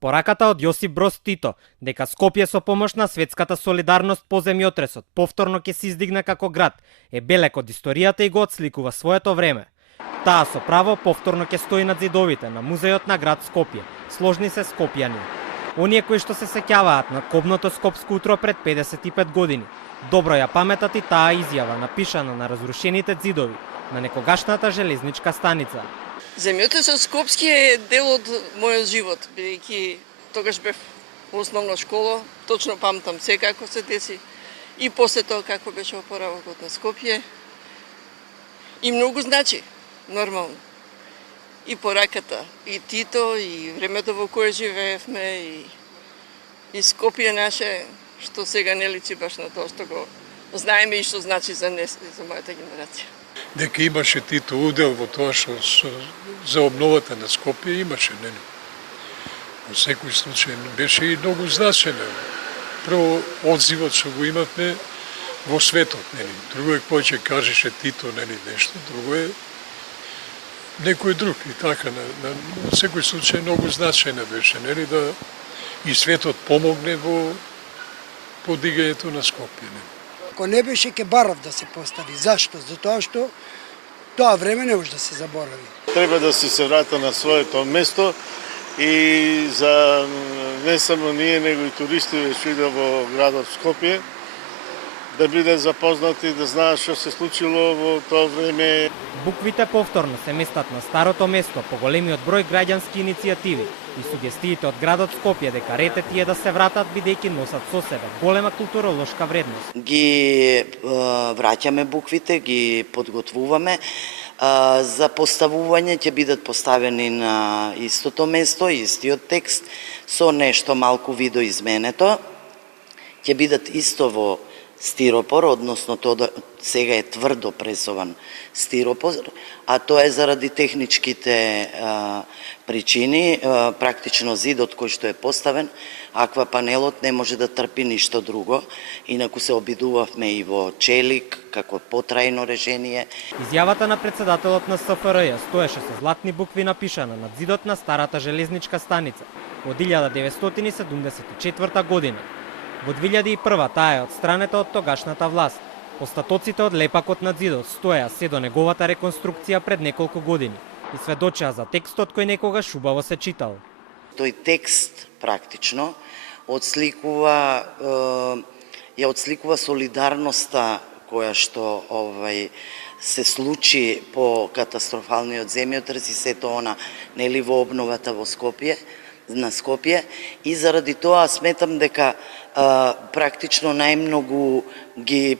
Пораката од Јосип Броз Тито дека Скопје со помош на светската солидарност по земјотресот повторно ќе се издигне како град е белек од историјата и го отсликува своето време. Таа со право повторно ќе стои над зидовите на музејот на град Скопје. Сложни се скопјани. Оние кои што се сеќаваат на кобното скопско утро пред 55 години, добро ја паметат и таа изјава напишана на разрушените зидови на некогашната железничка станица. Земјотресот скопски е дел од мојот живот, бидејќи тогаш бев во основна школа, точно памтам се како се деси и после тоа како беше опоравокот на Скопје. И многу значи, нормално. И пораката, и Тито, и времето во кое живеевме, и Скопје наше, што сега не личи баш на тоа што го знаеме и што значи за нас, за мојата генерација. Дека имаше Тито удел во тоа што за обновата на Скопје имаше, нели? Во секој случај беше и многу значено. Прво одзивот што го имавме во светот, нели? Друго е кој ќе кажеше Тито, нели, нешто, друго е некој друг и така на секој случај многу значено беше, нели, да и светот помогне во подигањето на Скопје, нели? Ако не беше ке барав да се постави. Зашто? Затоа што тоа време не може да се заборави. Треба да се врата на своето место и за не само ние, него и туристи што идат во градот Скопје, да бидат запознати, да знаат што се случило во тоа време. Буквите повторно се местат на старото место по големиот број граѓански иницијативи и сугестиите од градот Скопје дека ретет е да се вратат бидејќи носат со себе голема културолошка вредност. Ги враќаме буквите, ги подготвуваме. За поставување ќе бидат поставени на истото место, истиот текст, со нешто малку видоизменето. Ќе бидат исто во стиропор, односно тоа сега е тврдо пресован стиропор, а тоа е заради техничките причини. Практично зидот кој што е поставен, аквапанелот не може да трпи ништо друго, инаку се обидувавме и во челик, како потрајно решение. Изјавата на председателот на СФРЈ стоеше со златни букви напишана над зидот на старата железничка станица од 1974 година. Во 2001 таа е отстранета од тогашната власт. Остатоците од лепакот над зидот стоеа се до неговата реконструкција пред неколку години и сведочеа за текстот кој некогаш убаво се читал. Тој текст практично ја отсликува солидарноста која што се случи по катастрофалниот земјотрес и сето она, нели, во обновата во Скопје, на Скопје, и заради тоа сметам дека практично најмногу ги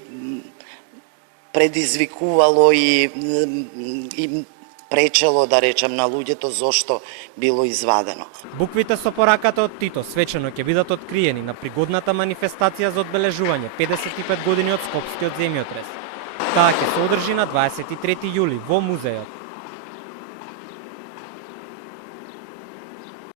предизвикувало и пречело, да речем, на луѓето зошто било извадено. Буквите со пораката од Тито свечено ќе бидат откриени на пригодната манифестација за одбележување 55 години од Скопскиот земјотрес. Таа ќе се одржи на 23 јули во музејот.